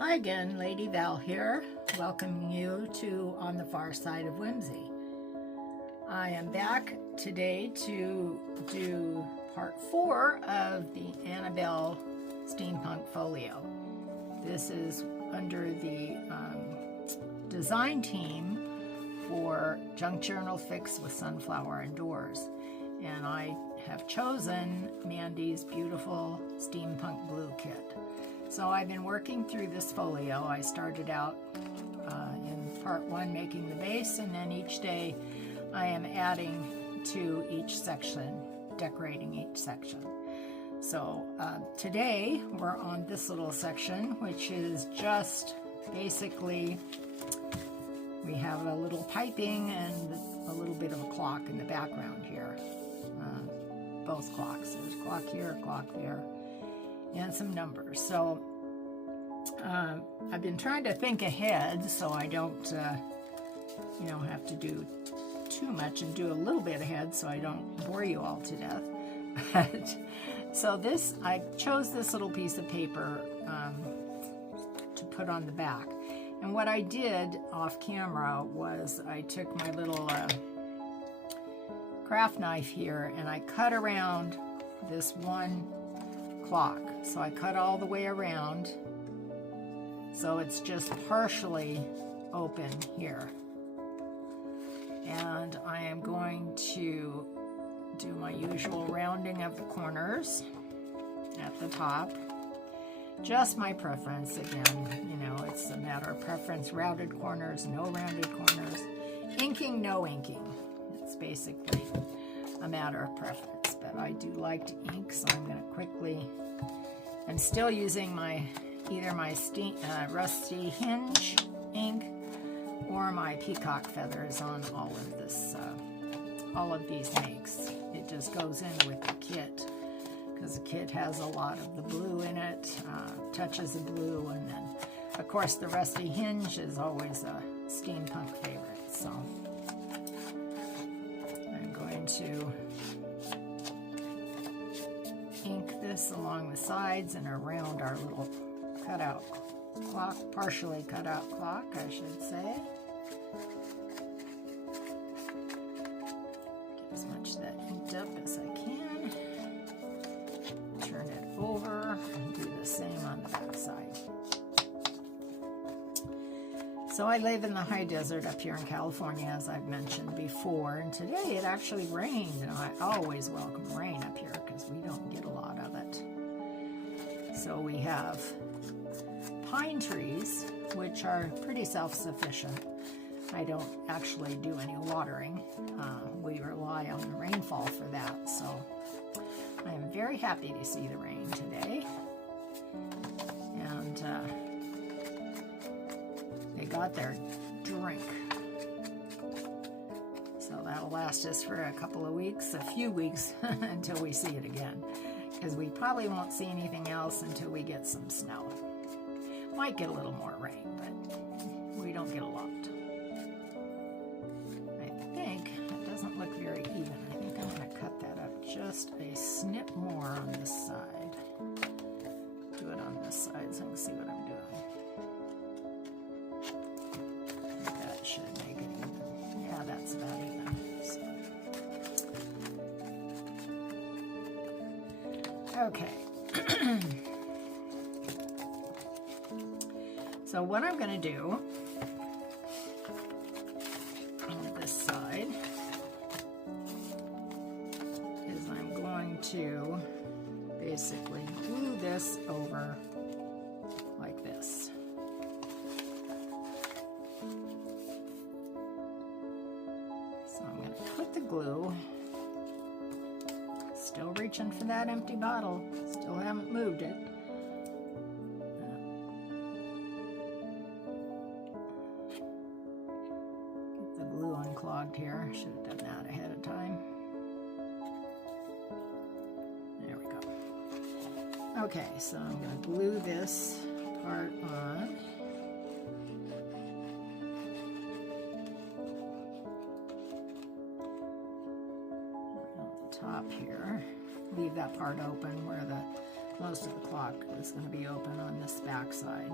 Hi again, Lady Val here, welcoming you to On the Far Side of Whimsy. I am back today to do part 4 of the Annabelle Steampunk Folio. This is under the design team for Junk Journal Fix with SunflowersAndDors. And I have chosen Mandy's beautiful Steampunk Blue kit. So I've been working through this folio. I started out in part 1 making the base, and then each day I am adding to each section, decorating each section. So today we're on this little section, which is just basically, we have a little piping and a little bit of a clock in the background here. Both clocks. There's a clock here, a clock there, and some numbers. So I've been trying to think ahead so I don't have to do too much, and do a little bit ahead so I don't bore you all to death. So I chose this little piece of paper to put on the back. And what I did off camera was I took my little craft knife here and I cut around this one clock. So I cut all the way around, so it's just partially open here. And I am going to do my usual rounding of the corners at the top. Just my preference again, it's a matter of preference. Rounded corners, no rounded corners. Inking, no inking. It's basically a matter of preference, but I do like to ink, so I'm going to quickly, I'm still using either my rusty hinge ink or my peacock feathers on all of these makes. It just goes in with the kit, because the kit has a lot of the blue in it, touches of blue, and then of course the rusty hinge is always a steampunk favorite. So I'm going to ink this along the sides and around our little cutout clock, partially cut out clock, I should say. Get as much of that inked up as I can. Turn it over and do the same on the back side. So I live in the high desert up here in California, as I've mentioned before, and today it actually rained, and I always welcome rain up here because we don't get a lot of it. So we have pine trees, which are pretty self-sufficient. I don't actually do any watering. We rely on the rainfall for that, so I am very happy to see the rain today. And they got their drink. So that'll last us for a couple of weeks, a few weeks, until we see it again. Because we probably won't see anything else until we get some snow. Might get a little more rain, but we don't get a lot. I think it doesn't look very even. I think I'm going to cut that up just a snip more on this side. Do it on this side so I can see what I'm doing. That should make it even. Yeah, that's about even. So. Okay. So what I'm going to do on this side is I'm going to basically glue this over like this. So I'm going to put the glue, still reaching for that empty bottle, still haven't moved it. Clogged here. Should have done that ahead of time. There we go. Okay, so I'm going to glue this part on. On the top here. Leave that part open where most of the clock is going to be open on this back side.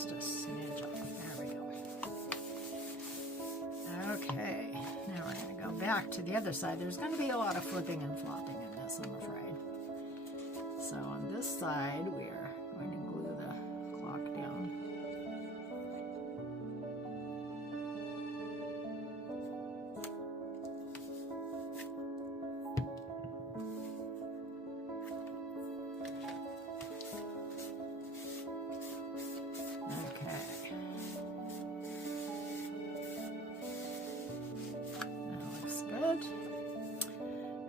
just a smidge off. There we go. Okay, now we're going to go back to the other side. There's going to be a lot of flipping and flopping in this, I'm afraid. So on this side, we're going to glue the clock down.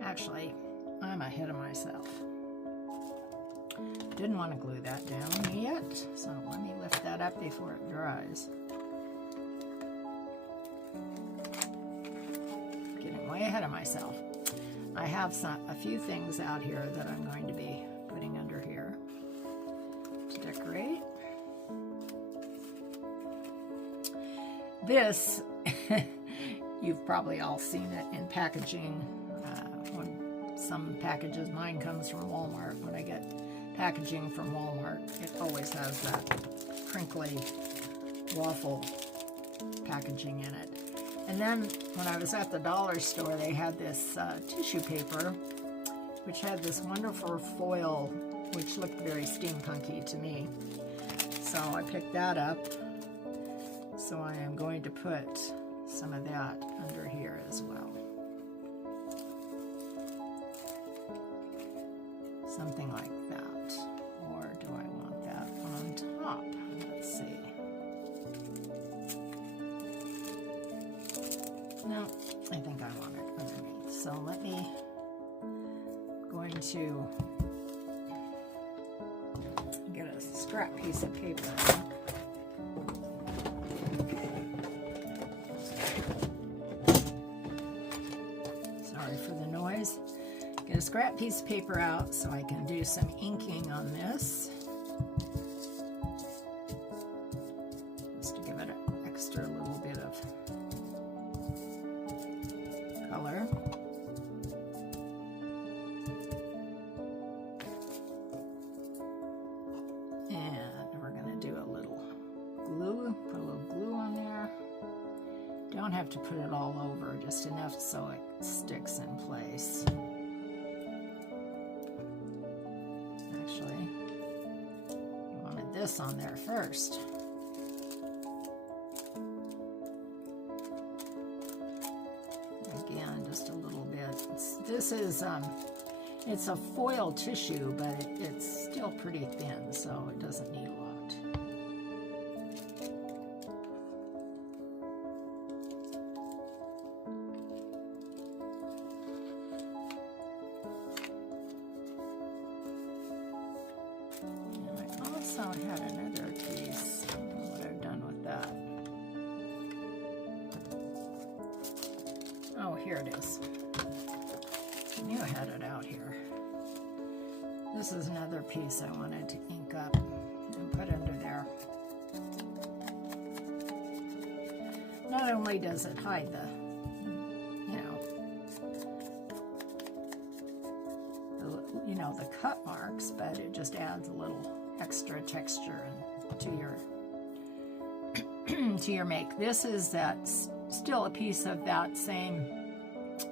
Actually, I'm ahead of myself. Didn't want to glue that down yet, so let me lift that up before it dries. Getting way ahead of myself. I have a few things out here that I'm going to be putting under here to decorate. This, you've probably all seen it in packaging. Some packages, mine comes from Walmart. When I get packaging from Walmart, it always has that crinkly waffle packaging in it. And then when I was at the dollar store, they had this tissue paper, which had this wonderful foil, which looked very steampunky to me. So I picked that up. So I am going to put some of that under here as well. Something like that. Or do I want that on top? Let's see. No, I think I want it underneath. So let me, going to get a scrap piece of paper. Sorry for the noise. Get a scrap piece of paper out so I can do some inking on this. Just to give it an extra little bit of color. And we're going to do a little glue, put a little glue on there. Don't have to put it all over, just enough so it sticks in place. This on there first. Again, just a little bit. This is it's a foil tissue, but it's still pretty thin, so it doesn't need a lot. I had another piece. I don't know what I've done with that. Oh, here it is. I knew I had it out here. This is another piece I wanted to ink up and put under there. Not only does it hide the, the cut marks, but it just adds a little extra texture to your make. This is still a piece of that same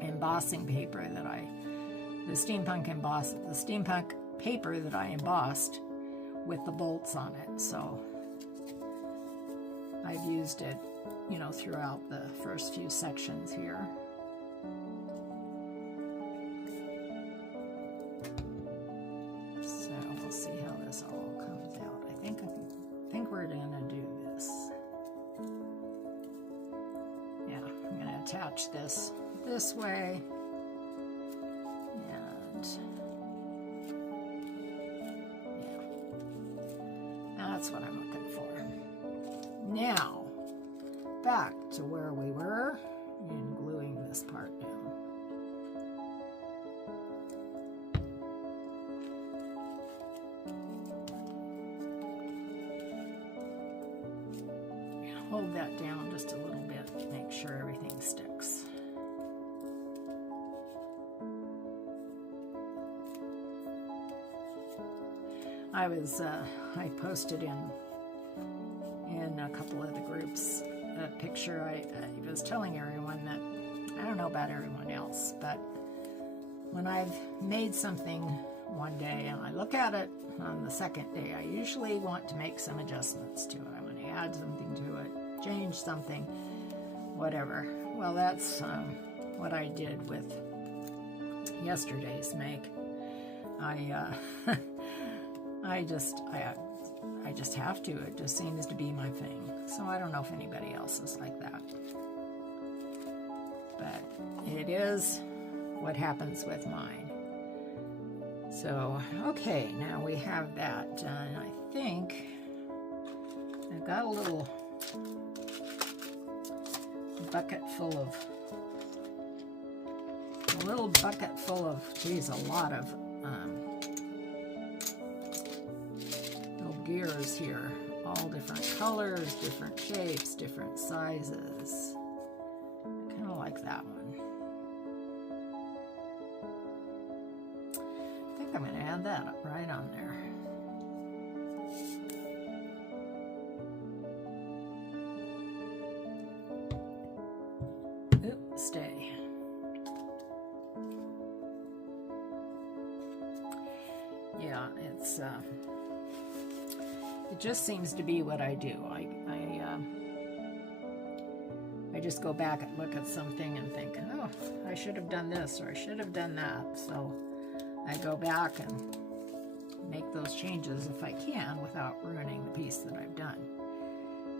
embossing paper that the steampunk paper that I embossed with the bolts on it. So I've used it, throughout the first few sections here. See how this all comes out. I think we're gonna do this. Yeah, I'm gonna attach this way, and yeah, that's what I'm looking for. Now, back to where we were in gluing this part down. Hold that down just a little bit to make sure everything sticks. I posted in couple of the groups a picture. I was telling everyone that I don't know about everyone else, but when I've made something one day and I look at it on the second day, I usually want to make some adjustments to it. I want to add something to it, change something, whatever. Well, that's what I did with yesterday's make. I just have to. It just seems to be my thing. So I don't know if anybody else is like that. But it is what happens with mine. So, okay, now we have that done. I think I've got a little bucket full of, geez, a lot of little gears here. All different colors, different shapes, different sizes. I kind of like that one. I think I'm going to add that right on there. Oop, stay. Yeah, it's it just seems to be what I do. I just go back and look at something and think, oh, I should have done this or I should have done that. So I go back and make those changes if I can without ruining the piece that I've done.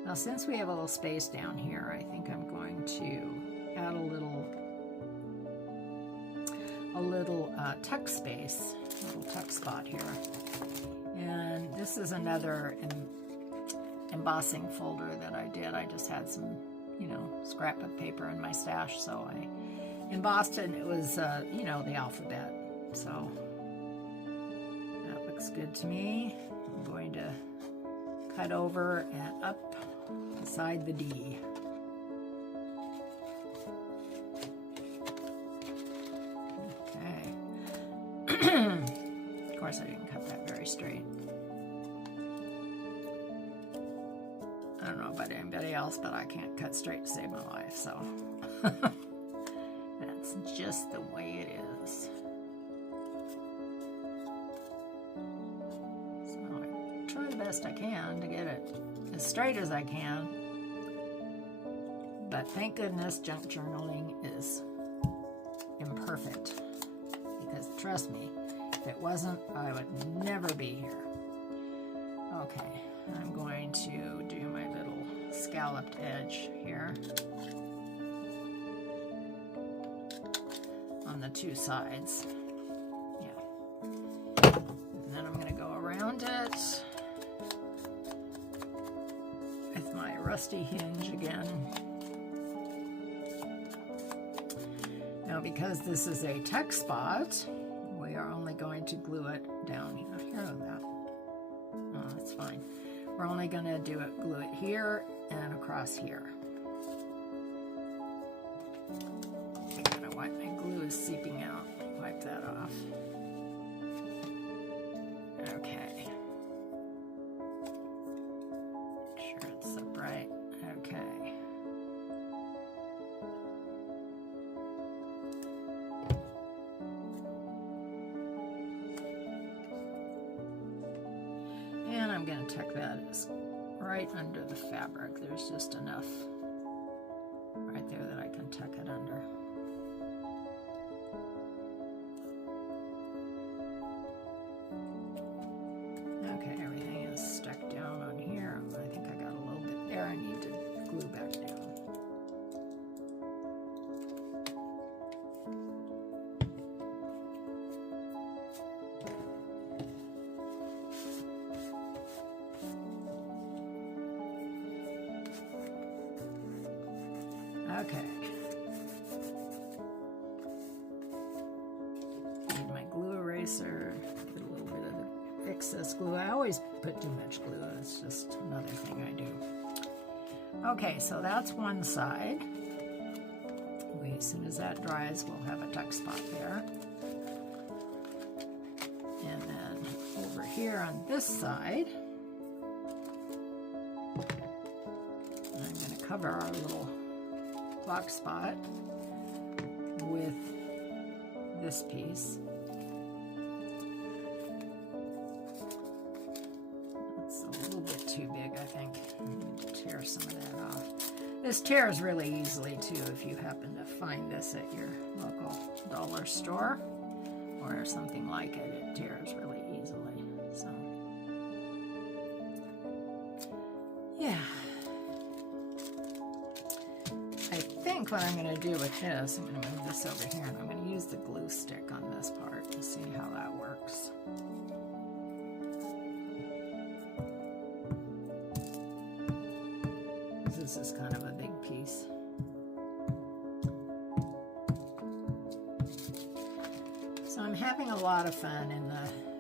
Now, since we have a little space down here, I think I'm going to add a little tuck space, a little tuck spot here. And this is another embossing folder that I did. I just had some, scrap of paper in my stash, so I embossed it, and it was, the alphabet. So that looks good to me. I'm going to cut over and up beside the D. Okay. Of course, I didn't cut that very straight. I don't know about anybody else, but I can't cut straight to save my life, so that's just the way it is. So I try the best I can to get it as straight as I can, but thank goodness junk journaling is imperfect, because trust me, if it wasn't, I would never be here. Okay, I'm going to do my little scalloped edge here on the two sides. Yeah. And then I'm going to go around it with my rusty hinge again. Now, because this is a tuck spot, we are only going to glue it down here. Oh, that's fine. We're only going to glue it here and across here. I kind of wipe, my glue is seeping out. Wipe that off. Okay. Make sure it's upright. Okay. And I'm going to tuck that right under the fabric. There's just enough right there that I can tuck it under. Okay, everything is stuck down on here. I think I got a little bit there I need to glue back down. Okay. Need my glue eraser. Put a little bit of the excess glue. I always put too much glue. It's just another thing I do. Okay, so that's one side. As soon as that dries, we'll have a tuck spot there. And then over here on this side, cover our little clock spot with this piece. It's a little bit too big, I think. I need to tear some of that off. This tears really easily too if you happen to find this at your local dollar store or something like it. It tears really easily. So, yeah. I think what I'm going to do with this, I'm going to move this over here and I'm going to use the glue stick on this part to see how that works. This is kind of a big piece. So I'm having a lot of fun in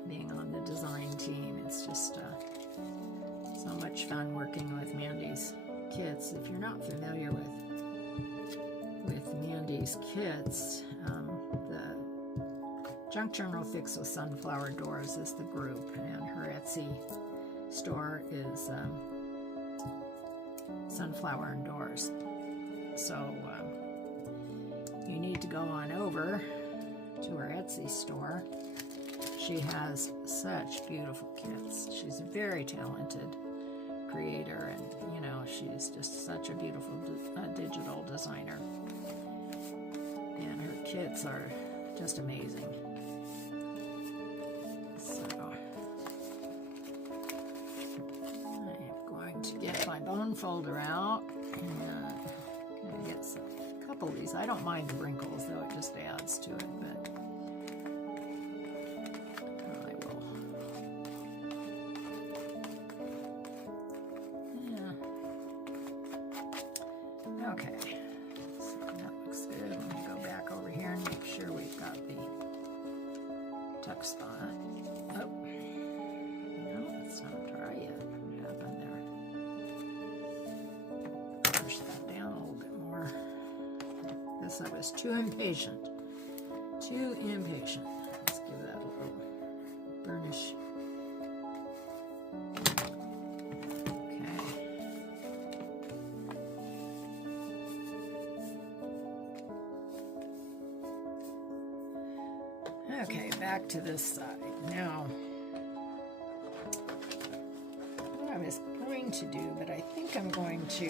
being on the design team. It's just so much fun working with Mandy's kits. If you're not familiar with Mandy's kits, the Junk Journal Fix with Sunflower Doors is the group, and her Etsy store is SunflowersAndDors. So you need to go on over to her Etsy store. She has such beautiful kits. She's a very talented creator, and you know, she's just such a beautiful digital designer. And her kits are just amazing. So I am going to get my bone folder out and I'm going to get a couple of these. I don't mind the wrinkles, though it just adds to it, but I will. Yeah. Okay. So that looks good. Let me go back over here and make sure we've got the tuck spot. Oh. No, it's not dry yet. What happened there? Push that down a little bit more. I guess I was too impatient. Too impatient. Let's give that a little burnish. Okay, back to this side. Now, what I was going to do, but I think I'm going to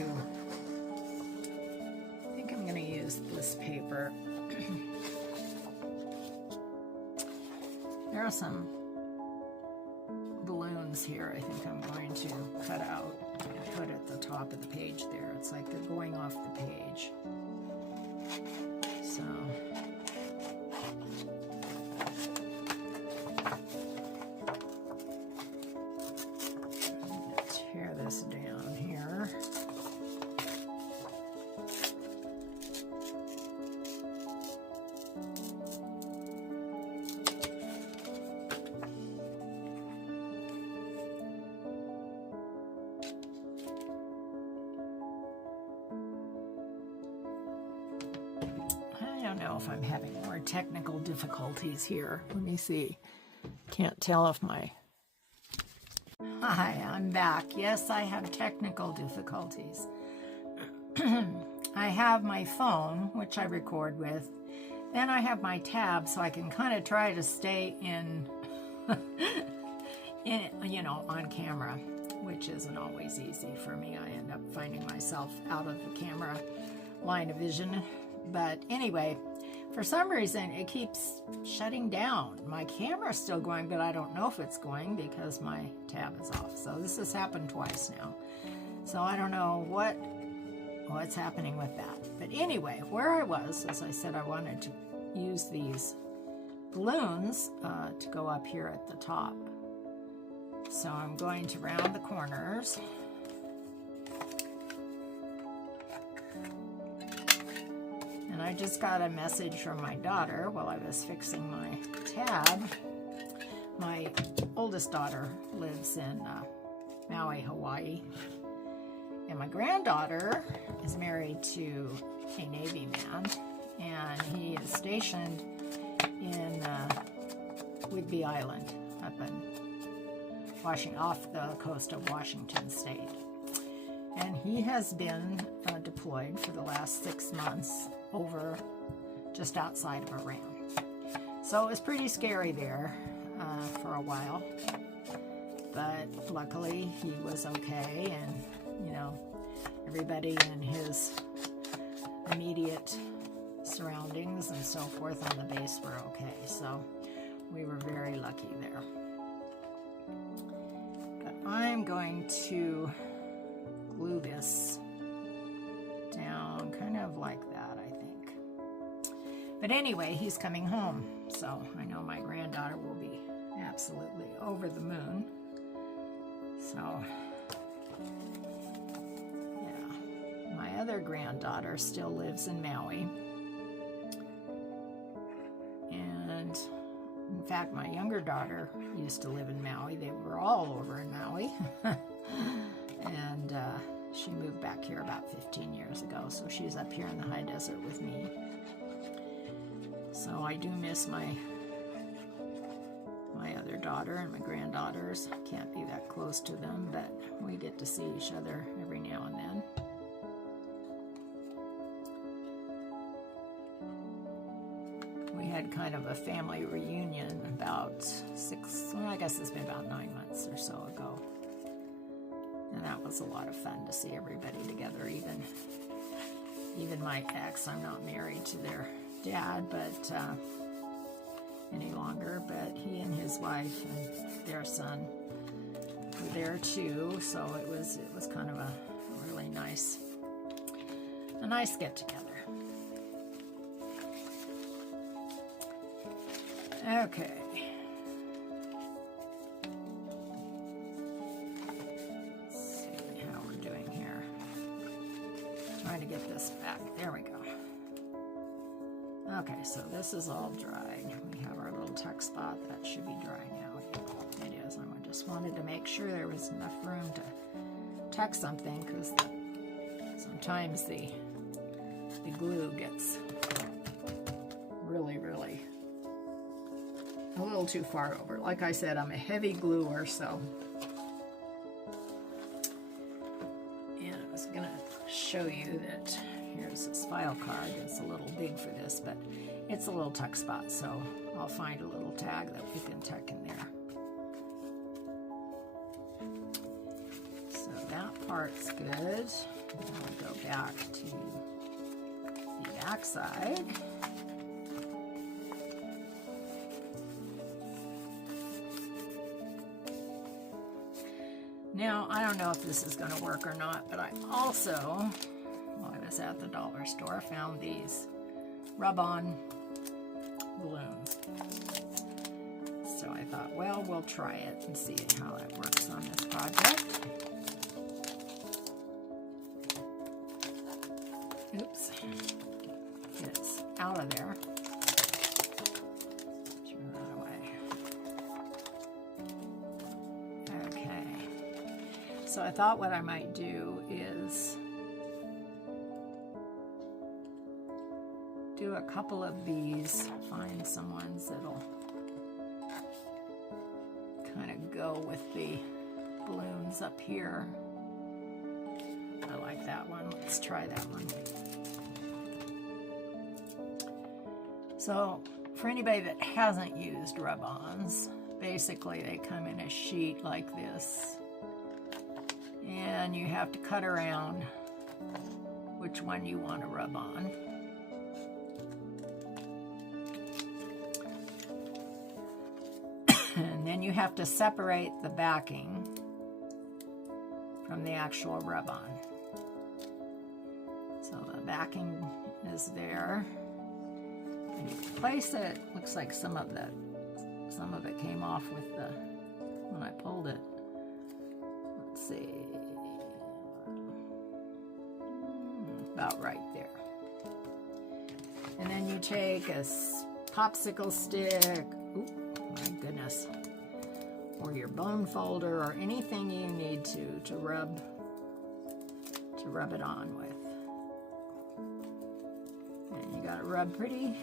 use this paper. There are some balloons here I think I'm going to cut out and put at the top of the page there. It's like they're going off the page. So tear this down here. I don't know if I'm having more technical difficulties here. Let me see. Can't tell if my... Hi, I'm back. Yes, I have technical difficulties. I have my phone, which I record with. Then I have my tab, so I can kind of try to stay in, you know, on camera, which isn't always easy for me. I end up finding myself out of the camera line of vision. But anyway, for some reason, it keeps shutting down. My camera's still going, but I don't know if it's going because my tab is off. So this has happened twice now. So I don't know what's happening with that. But anyway, where I was, as I said, I wanted to use these balloons to go up here at the top. So I'm going to round the corners. And I just got a message from my daughter while I was fixing my tab. My oldest daughter lives in Maui, Hawaii. And my granddaughter is married to a Navy man. And he is stationed in Whidbey Island up in off the coast of Washington State. And he has been deployed for the last 6 months over just outside of Iran. So it was pretty scary there for a while, but luckily he was okay, and you know, everybody in his immediate surroundings and so forth on the base were okay. So we were very lucky there. But I'm going to glue this down kind of like that, I think. But anyway, he's coming home, so I know my granddaughter will be absolutely over the moon. So yeah, my other granddaughter still lives in Maui, and in fact my younger daughter used to live in Maui. They were all over in Maui. And she moved back here about 15 years ago, so she's up here in the high desert with me. So I do miss my other daughter and my granddaughters. I can't be that close to them, but we get to see each other every now and then. We had kind of a family reunion about I guess it's been about 9 months or so ago. And that was a lot of fun to see everybody together, even my ex. I'm not married to their dad, but any longer, but he and his wife and their son were there too, so it was kind of a really nice get together. Okay. Let's see how we're doing here. Trying to get this back. There we go. Okay, so this is all dried. We have our little tuck spot. That should be dry now. It is. I just wanted to make sure there was enough room to tuck something, because sometimes the glue gets really a little too far over. Like I said, I'm a heavy gluer, so. And I was going to show you that here's this file card. It's a little big for this, but it's a little tuck spot, so I'll find a little tag that we can tuck in there. So that part's good. Now I'll go back to the back side. Now, I don't know if this is going to work or not, but I also, while I was at the dollar store, found these rub-on balloons. So I thought, well, we'll try it and see how it works on this project. Oops. It's out of there. Throw that away. Okay. So I thought what I might do is do a couple of these, find some ones that'll kind of go with the balloons up here. I like that one. Let's try that one. So for anybody that hasn't used rub-ons, basically they come in a sheet like this, and you have to cut around which one you want to rub on. And then you have to separate the backing from the actual rub-on. So the backing is there, and you place it. Looks like some of it came off with the when I pulled it. Let's see, about right there. And then you take a popsicle stick. Ooh, my goodness. Or your bone folder, or anything you need to rub it on with. And you got to rub pretty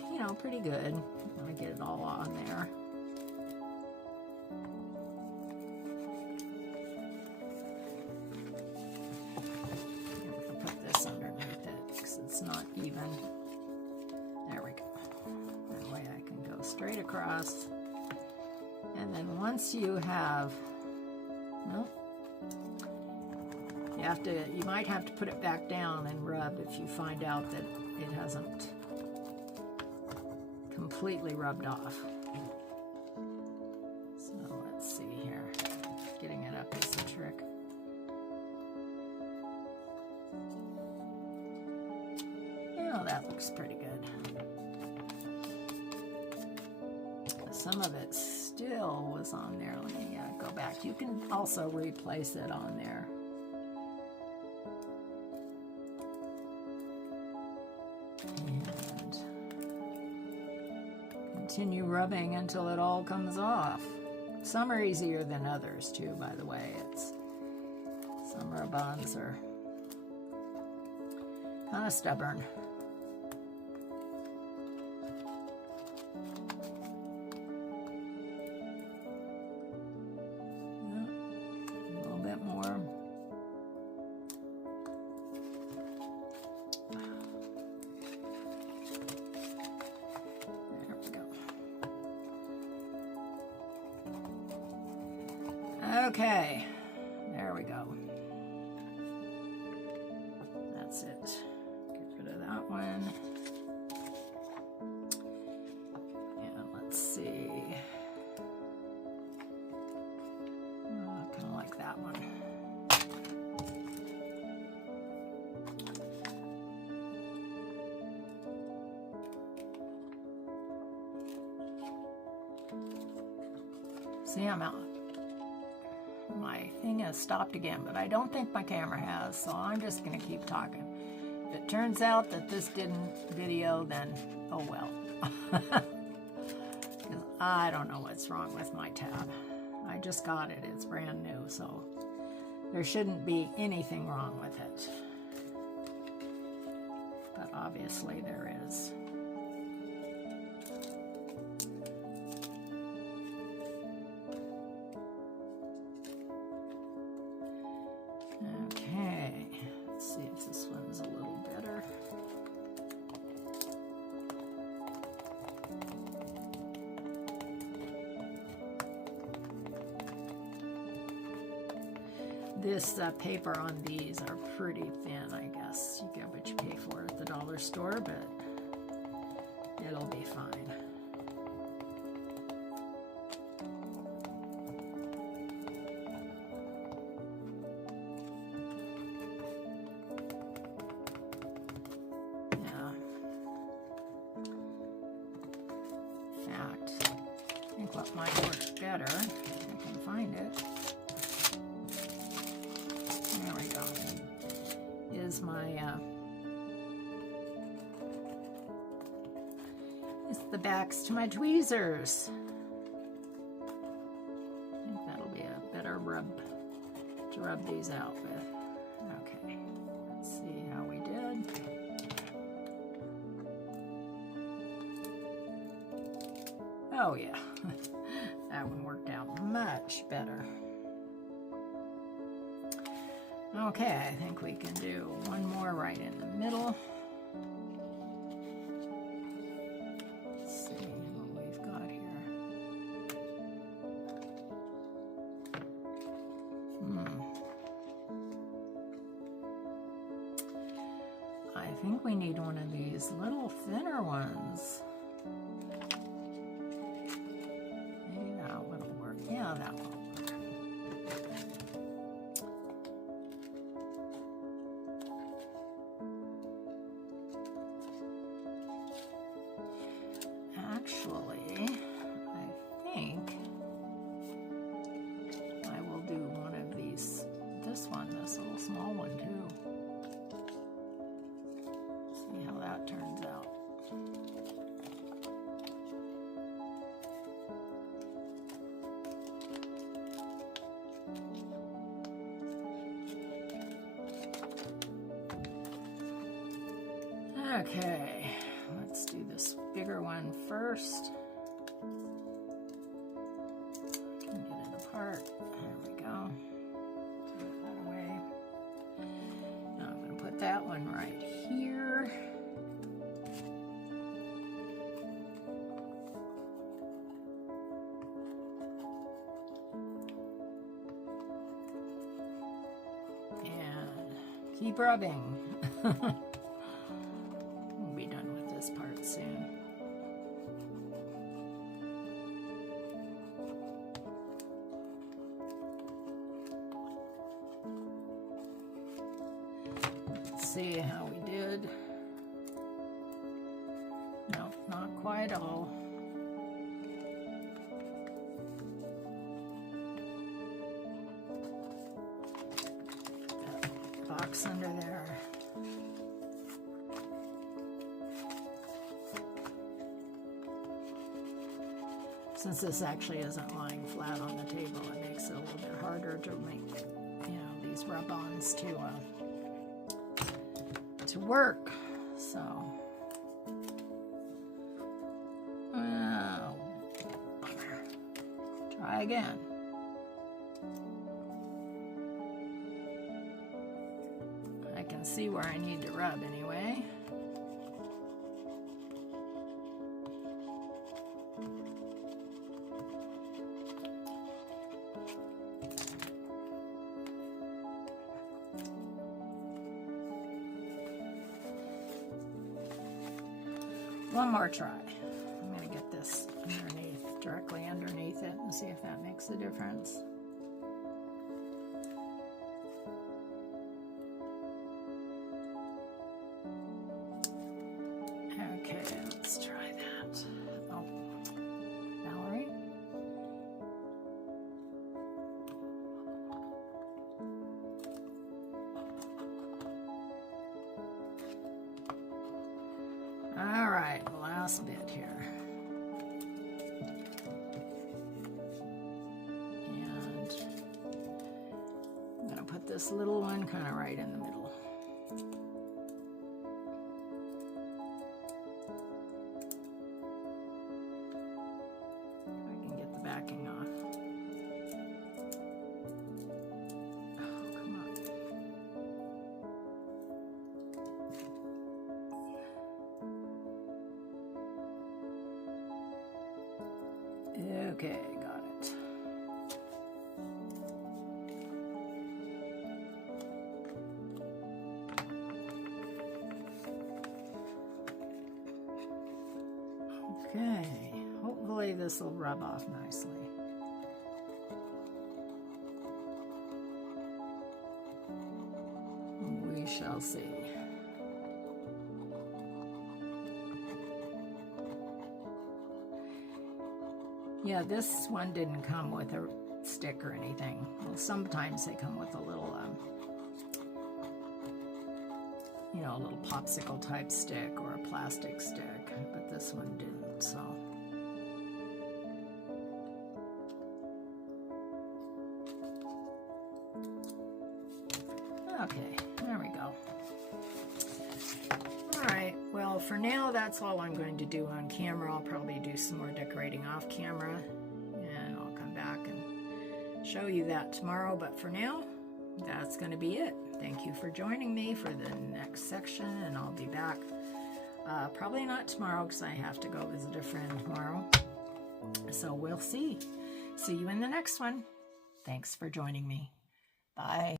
good. You want to get it all on there. I'll put this underneath it's not even. There we go. That way I can go straight across. And then once you have, well, you might have to put it back down and rub if you find out that it hasn't completely rubbed off. So let's see here. Getting it up is the trick. Oh, that looks pretty good. Some of it still was on there. Let me go back. You can also replace it on there. And continue rubbing until it all comes off. Some are easier than others too, by the way. Some rub-ons are kind of stubborn. A little bit more. There we go. Okay, there we go. That's it. Get rid of that one. And let's see. Kind of like that one. See, I'm out. My thing has stopped again, but I don't think my camera has, so I'm just going to keep talking. If it turns out that this didn't video, then oh well. 'Cause I don't know what's wrong with my tab. I just got it. It's brand new, so there shouldn't be anything wrong with it. But obviously there is. Okay, let's see if this one's a little better. This paper on these are pretty thin, I guess. You get what you pay for at the dollar store, but it'll be fine. Yeah. In fact, I think what might work better, if I can find it, there we go, is my, it's the backs to my tweezers. I think that'll be a better rub to rub these out with. Okay, let's see how we did. Oh yeah, that one worked out much better. Okay, I think we can do one more right in the middle. Let's see what we've got here. I think we need one of these little thinner ones. Maybe that one will work. Yeah, that one. Actually, I think I will do one of these, this little small one too. See how that turns out. Okay, let's do this bigger one first. Can get it apart. There we go. Put that away. Now I'm going to put that one right here. Keep rubbing. We'll be done with this part soon. Let's see how we did. Nope, not quite all. Box under there. Since this actually isn't lying flat on the table, it makes it a little bit harder to make, these rub-ons to work. So, try again. I can see where I need to rub anyway. One more try. I'm going to get this underneath, directly underneath it, and see if that makes a difference. Okay, let's try that. Oh, Valerie? All right, last bit here. And I'm going to put this little one kind of right in the middle. If I can get the backing off. Oh, come on. Okay, got it. Okay, hopefully this will rub off nicely. We shall see. Yeah, this one didn't come with a stick or anything. Well, sometimes they come with a little, a little popsicle type stick or a plastic stick, but this one didn't, so. Okay, there we go. Alright, well for now that's all I'm going to do on camera. I'll probably do some more decorating off camera and I'll come back and show you that tomorrow, but for now that's going to be it. Thank you for joining me for the next section, and I'll be back probably not tomorrow because I have to go visit a friend tomorrow, so we'll see you in the next one. Thanks for joining me. Bye.